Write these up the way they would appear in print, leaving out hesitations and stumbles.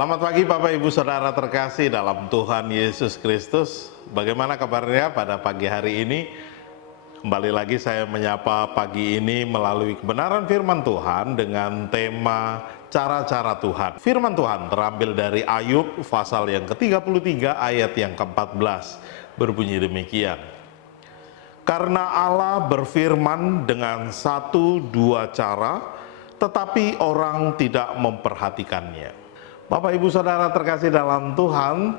Selamat pagi Bapak Ibu Saudara terkasih dalam Tuhan Yesus Kristus. Bagaimana kabarnya pada pagi hari ini? Kembali lagi saya menyapa pagi ini melalui kebenaran firman Tuhan dengan tema cara-cara Tuhan. Firman Tuhan terambil dari Ayub pasal yang ke-33 ayat yang ke-14. Berbunyi demikian. Karena Allah berfirman dengan satu dua cara, tetapi orang tidak memperhatikannya. Bapak Ibu Saudara terkasih dalam Tuhan,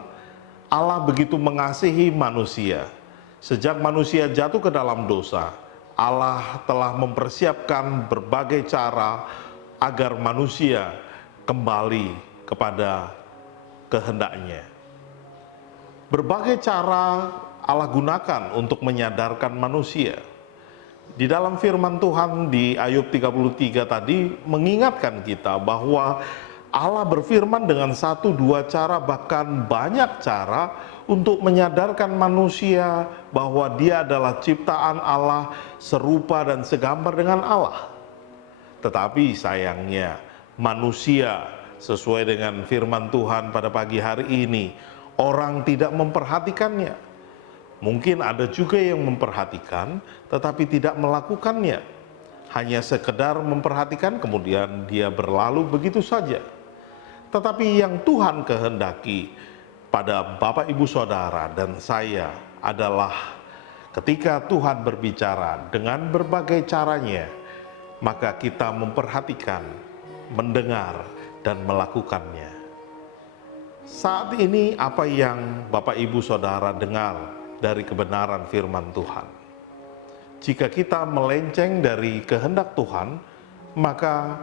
Allah begitu mengasihi manusia. Sejak manusia jatuh ke dalam dosa, Allah telah mempersiapkan berbagai cara agar manusia kembali kepada kehendaknya. Berbagai cara Allah gunakan untuk menyadarkan manusia. Di dalam firman Tuhan di Ayub 33 tadi mengingatkan kita bahwa Allah berfirman dengan satu dua cara, bahkan banyak cara untuk menyadarkan manusia bahwa dia adalah ciptaan Allah, serupa dan segambar dengan Allah. Tetapi sayangnya manusia sesuai dengan firman Tuhan pada pagi hari ini, orang tidak memperhatikannya. Mungkin ada juga yang memperhatikan tetapi tidak melakukannya. Hanya sekedar memperhatikan kemudian dia berlalu begitu saja. Tetapi yang Tuhan kehendaki pada Bapak Ibu Saudara dan saya adalah ketika Tuhan berbicara dengan berbagai caranya, maka kita memperhatikan, mendengar, dan melakukannya. Saat ini apa yang Bapak Ibu Saudara dengar dari kebenaran firman Tuhan? Jika kita melenceng dari kehendak Tuhan, maka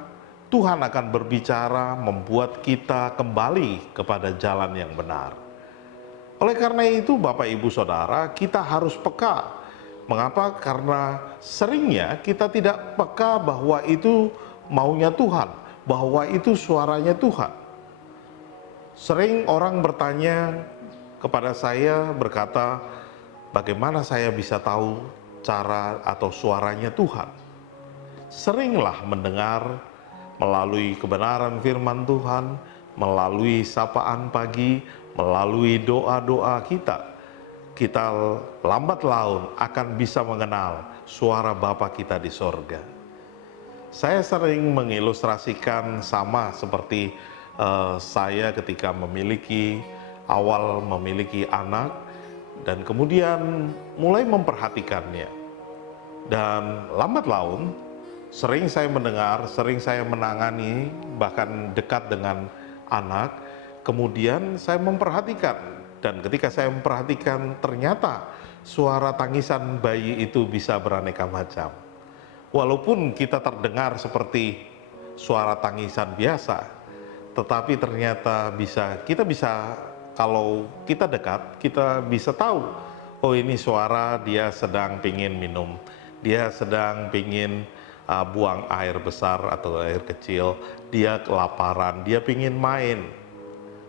Tuhan akan berbicara membuat kita kembali kepada jalan yang benar. Oleh karena itu Bapak Ibu Saudara, kita harus peka. Mengapa? Karena seringnya kita tidak peka bahwa itu maunya Tuhan, bahwa itu suaranya Tuhan. Sering orang bertanya kepada saya, berkata, bagaimana saya bisa tahu cara atau suaranya Tuhan? Seringlah mendengar melalui kebenaran firman Tuhan, melalui sapaan pagi, melalui doa-doa kita. Kita lambat laun akan bisa mengenal suara Bapa kita di sorga. Saya sering mengilustrasikan sama seperti saya ketika awal memiliki anak, dan kemudian mulai memperhatikannya. Dan lambat laun, sering saya mendengar, sering saya menangani, bahkan dekat dengan anak, kemudian saya memperhatikan. Dan ketika saya memperhatikan, ternyata suara tangisan bayi itu bisa beraneka macam. Walaupun kita terdengar seperti suara tangisan biasa, tetapi ternyata kita bisa, kalau kita dekat, kita bisa tahu, oh ini suara dia sedang pingin minum, dia sedang pingin buang air besar atau air kecil, dia kelaparan, dia pingin main.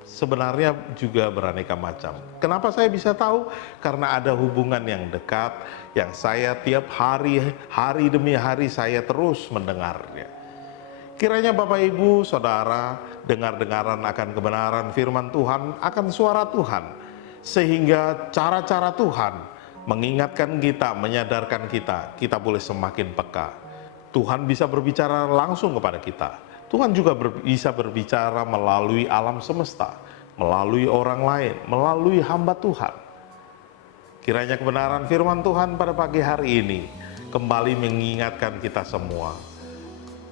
Sebenarnya juga beraneka macam. Kenapa saya bisa tahu? Karena ada hubungan yang dekat, yang saya tiap hari demi hari saya terus mendengarnya. Kiranya Bapak Ibu Saudara dengar-dengaran akan kebenaran firman Tuhan, akan suara Tuhan, sehingga cara-cara Tuhan mengingatkan kita, menyadarkan kita, kita boleh semakin peka. Tuhan bisa berbicara langsung kepada kita. Tuhan juga bisa berbicara melalui alam semesta, melalui orang lain, melalui hamba Tuhan. Kiranya kebenaran firman Tuhan pada pagi hari ini kembali mengingatkan kita semua.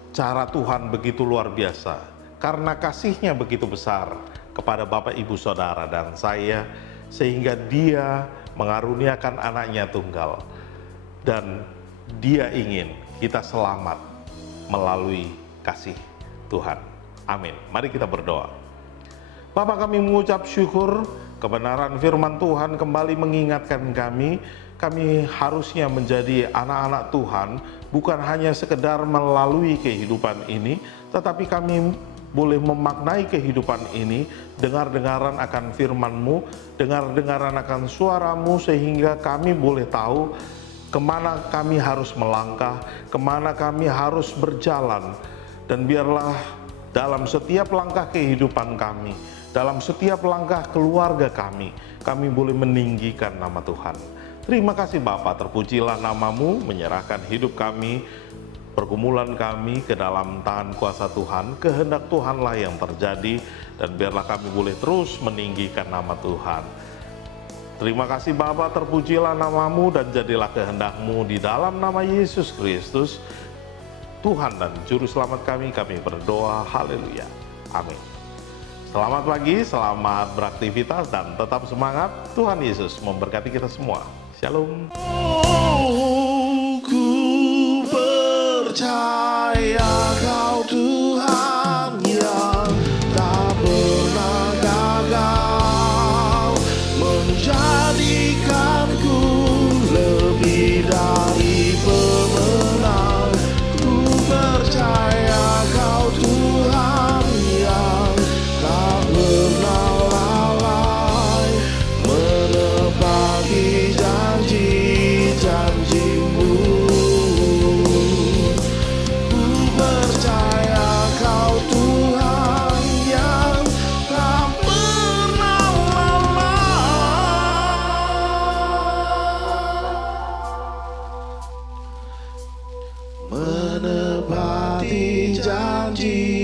Cara Tuhan begitu luar biasa, karena kasih-Nya begitu besar kepada Bapak Ibu Saudara dan saya, sehingga Dia mengaruniakan anaknya tunggal. Dan Dia ingin kita selamat melalui kasih Tuhan. Amin. Mari kita berdoa. Bapa, kami mengucap syukur kebenaran firman Tuhan kembali mengingatkan kami harusnya menjadi anak-anak Tuhan, bukan hanya sekedar melalui kehidupan ini, tetapi kami boleh memaknai kehidupan ini, dengar-dengaran akan firman-Mu, dengar-dengaran akan suara-Mu, sehingga kami boleh tahu kemana kami harus melangkah, kemana kami harus berjalan. Dan biarlah dalam setiap langkah kehidupan kami, dalam setiap langkah keluarga kami boleh meninggikan nama Tuhan. Terima kasih Bapa, terpujilah namamu, menyerahkan hidup kami, pergumulan kami ke dalam tangan kuasa Tuhan. Kehendak Tuhanlah yang terjadi, dan biarlah kami boleh terus meninggikan nama Tuhan. Terima kasih Bapa, terpujilah namamu, dan jadilah kehendakmu di dalam nama Yesus Kristus, Tuhan dan Juru Selamat kami berdoa, haleluya, amin. Selamat pagi, selamat beraktivitas, dan tetap semangat. Tuhan Yesus memberkati kita semua. Shalom. Oh, ku percaya Kau Tuhan yang tak pernah gagal, menjadikanku lebih dari pemenang. Ku percaya Kau Tuhan yang tak pernah lalai, menepati janji-janji-Mu. Ku percaya Kau Tuhan yang tak pernah lalai, menepati janji